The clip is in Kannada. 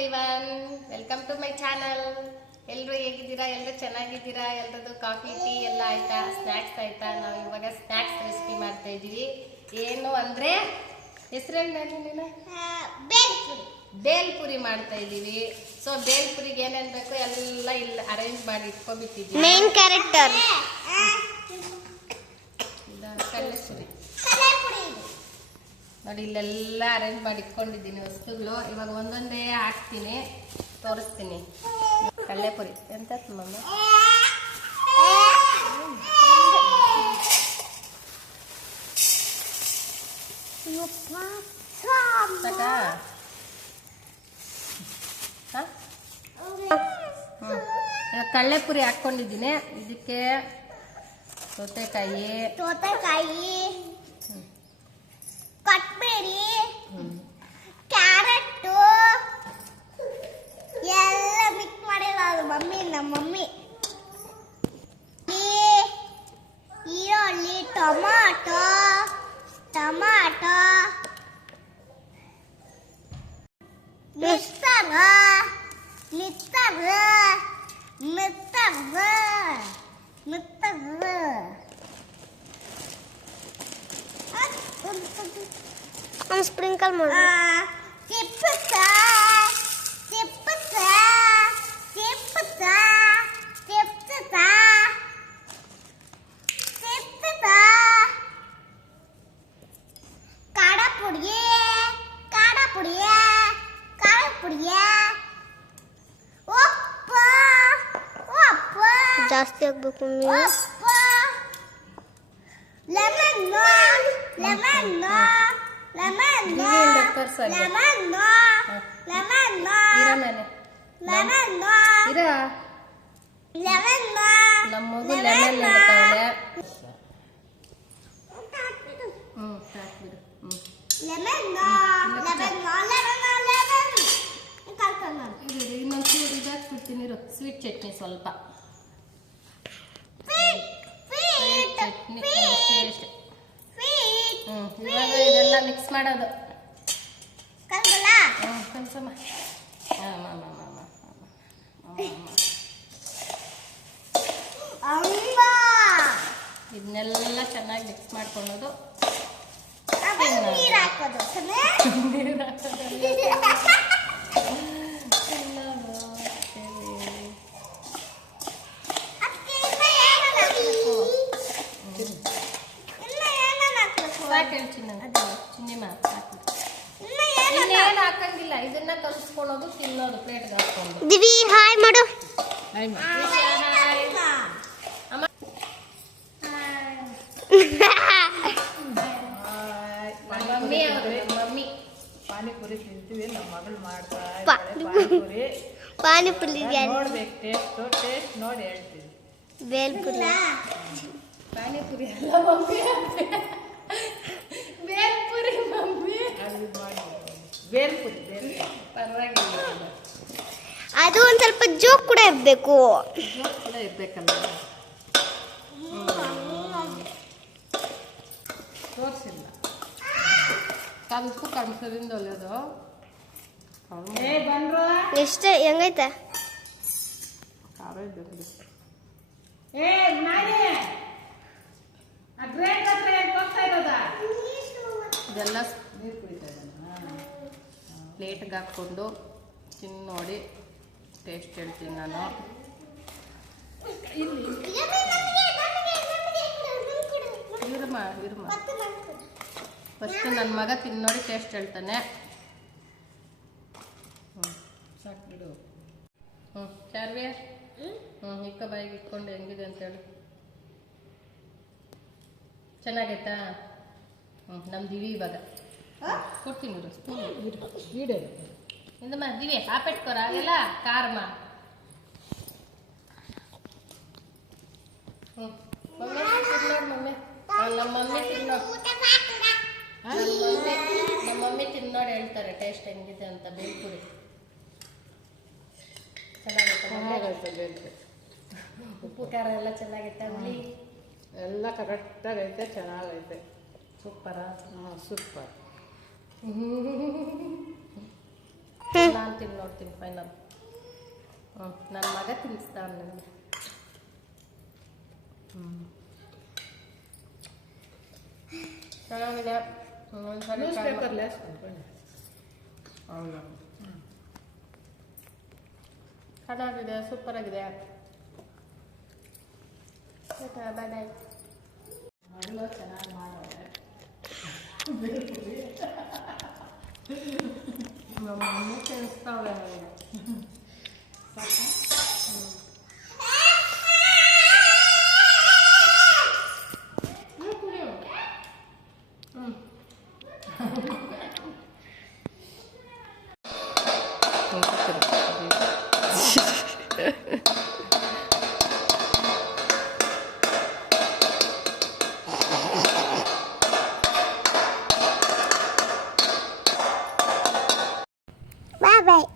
Everyone, welcome to my channel. ಎಲ್ಲರೂ ಹೇಗಿದ್ದೀರಾ? ಎಲ್ಲರೂ ಚೆನ್ನಾಗಿದ್ದೀರಾ? ಎಲ್ಲರದ್ದು ಕಾಫಿ ಟೀ ಎಲ್ಲ ಆಯ್ತಾ? ಸ್ನ್ಯಾಕ್ಸ್ ಆಯ್ತಾ? ನಾವು ಇವಾಗ ಸ್ನ್ಯಾಕ್ಸ್ ರೆಸಿಪಿ ಮಾಡ್ತಾ ಇದ್ದೀವಿ. ಏನು ಅಂದ್ರೆ ಹೆಸರೇನು ನೀನು? ಬೇಲ್ಪುರಿ ಮಾಡ್ತಾ ಇದ್ದೀವಿ. ಸೊ ಬೇಲ್ಪುರಿಗೆ ಏನೇನು ಬೇಕು ಎಲ್ಲ ಇಲ್ಲಿ ಅರೇಂಜ್ ಮಾಡಿ ಇಟ್ಕೊಂಡ್ಬಿಟ್ಟಿದ್ದೀವಿ. ಮೇನ್ ಕ್ಯಾರೆಕ್ಟರ್ ಕಲ್ಲೆಪುರಿ ನೋಡಿ, ಇಲ್ಲೆಲ್ಲ ಅರೇಂಜ್ ಮಾಡಿ ಇಟ್ಕೊಂಡಿದ್ದೀನಿ ವಸ್ತುಗಳು. ಇವಾಗ ಒಂದೊಂದೇ ಹಾಕ್ತೀನಿ, ತೋರಿಸ್ತೀನಿ. ಕಲ್ಲೆಪುರಿ ಎಂತ ಮಮ್ಮ ಕಳ್ಳೆಪುರಿ ಹಾಕೊಂಡಿದ್ದೀನಿ. ಇದಕ್ಕೆ ಸೌತೆಕಾಯಿ, ಕೊತ್ತಂಬರಿ, ಕ್ಯಾರೆಟ್ ಎಲ್ಲ ಮಿಕ್ಸ್ ಮಾಡಿರೋದು ನಮ್ಮ ಮಮ್ಮಿ. ಈರುಳ್ಳಿ, ಟೊಮಾಟೊ ಸ್ಪ್ರಿಂಕಲ್ ಮಾಡಿ ಜಾಸ್ತಿ ಆಗ್ಬೇಕು. ನಮ್ಮ ಮಗು ಲೆಮನ್ ಹಾಕ್ಬಿಡು. ಇನ್ನೊಂಚೂರು ಇದಾಕ್ಬಿಡ್ತೀನಿ, ಸ್ವೀಟ್ ಚಟ್ನಿ ಸ್ವಲ್ಪ. ಇವಾಗ ಇದೆಲ್ಲ ಮಿಕ್ಸ್ ಮಾಡೋದು. ಇದನ್ನೆಲ್ಲ ಚೆನ್ನಾಗಿ ಮಿಕ್ಸ್ ಮಾಡ್ಕೊಳ್ಳೋದು. ಇನ್ನೇನು ಹಾಕಂಗಿಲ್ಲ, ಇದನ್ನ ಕಲಿಸ್ಕೊಳ್ಳೋದು, ತಿನ್ನೋದು, ಪ್ಲೇಟ್ಗೆ ಹಾಕೊಂಡು. ದಿವಿ ಹಾಯ್ ಮಾಡು. ಮಮ್ಮಿ ಪಾನಿಪುರಿ ತಿಂತೀವಿ. ನಮ್ಮ ಮಗಳು ಮಾಡ್ತಾ ಪಾನಿಪುರಿ ನೋಡ್ಬೇಕು, ಟೇಸ್ಟ್ ನೋಡಿ ಹೇಳ್ತೀವಿ. ಬೇಲ್ಪುರಿ ಪಾನಿಪುರಿ ಅಲ್ಲ ಮಮ್ಮಿ, ಬೇಲ್ಪುರಿ ಮಮ್ಮಿ. ಬೇಲ್ಪುರಿ ಪರವಾಗಿಲ್ಲ, ಅದು ಒಂದ್ ಸ್ವಲ್ಪ ಜೋಕ್ ಕೂಡ ಇರ್ಬೇಕು. ಕೂಡ ಇರ್ಬೇಕಲ್ಲ. ತೋರಿಸಿಲ್ಲ ಉಪ್ಪು ಕಣ್ಸೋದ್ರಿಂದ ಒಳ್ಳೆಯದು. ಎಷ್ಟು ಹೆಂಗೈತೆ? ಖಾರ ಇದ್ದದ್ದು ಇದೆಲ್ಲ ನೀರು ಕುಡಿತಾ ಇದ್ದಾನೆ. ಪ್ಲೇಟ್ಗೆ ಹಾಕ್ಕೊಂಡು ತಿಂದು ನೋಡಿ, ಟೇಸ್ಟ್ ಹೇಳ್ತೀನಿ ನಾನು. ಇರಮ್ಮ ಫಸ್ಟ್ ನನ್ನ ಮಗ ತಿಂದು ನೋಡಿ ಟೇಸ್ಟ್ ಹೇಳ್ತಾನೆ. ಸಾಕು ಬಿಡು. ಚಾರ್ವಿ, ಇಕ್ಕ ಬಾಯಿಗೆ ಇಟ್ಕೊಂಡು ಹೆಂಗಿದೆ ಅಂತೇಳಿ. ಚೆನ್ನಾಗೈತಾ? ನಮ್ಮ ದಿವಿ ಇವಾಗ ಕೊಡ್ತೀನಿ ಸ್ಪೂನ್. ಇಂದಮ್ಮ ದಿವಿ ಹಾಪೆಟ್ಕೋರ ಆಗಲ್ಲ ಕಾರಮ್ಮ. ಮಮ್ಮಿ ತಿನ್ನೋಡು ಮಮ್ಮಿ. ನಮ್ಮ ಮಮ್ಮಿ ತಿನ್ನೋಡು ಹೇಳ್ತಾರೆ ಟೇಸ್ಟ್ ಹೆಂಗಿದೆ ಅಂತ. ಬೇಲ್ಪುರಿ ಚೆನ್ನಾಗೈತೆ. ಉಪ್ಪು ಖಾರ ಎಲ್ಲ ಚೆನ್ನಾಗೈತೆ. ಹುಳಿ ಎಲ್ಲ ಕರೆಕ್ಟಾಗೈತೆ, ಚೆನ್ನಾಗೈತೆ. ಸೂಪರಾ? ಸೂಪರ್. ನಾನು ತಿಂದು ನೋಡ್ತೀನಿ ಫೈನಲ್. ನನ್ನ ಮಗ ತಿನ್ನಿಸ್ತಾನೆ ನನಗೆ. ಚೆನ್ನಾಗಿದೆ. ನ್ಯೂಸ್ ಪೇಪರ್ ಲೇಸ್ ಕೊಂಡ್ಕೊಂಡು ಹೌದು, ಚೆನ್ನಾಗಿದೆ, ಸೂಪರ್ ಆಗಿದೆ. ಬಾಯ್ ಬಾಯ್. ಮಗಳು ಚೆನ್ನಾಗಿ ಮಾಡೋರೆ. ನಮ್ಮ ಮಮ್ಮಿ ತಿನ್ನಿಸ್ತಾವಳೆ ನನಗೆ. ಬಾಯ್ ಬಾಯ್.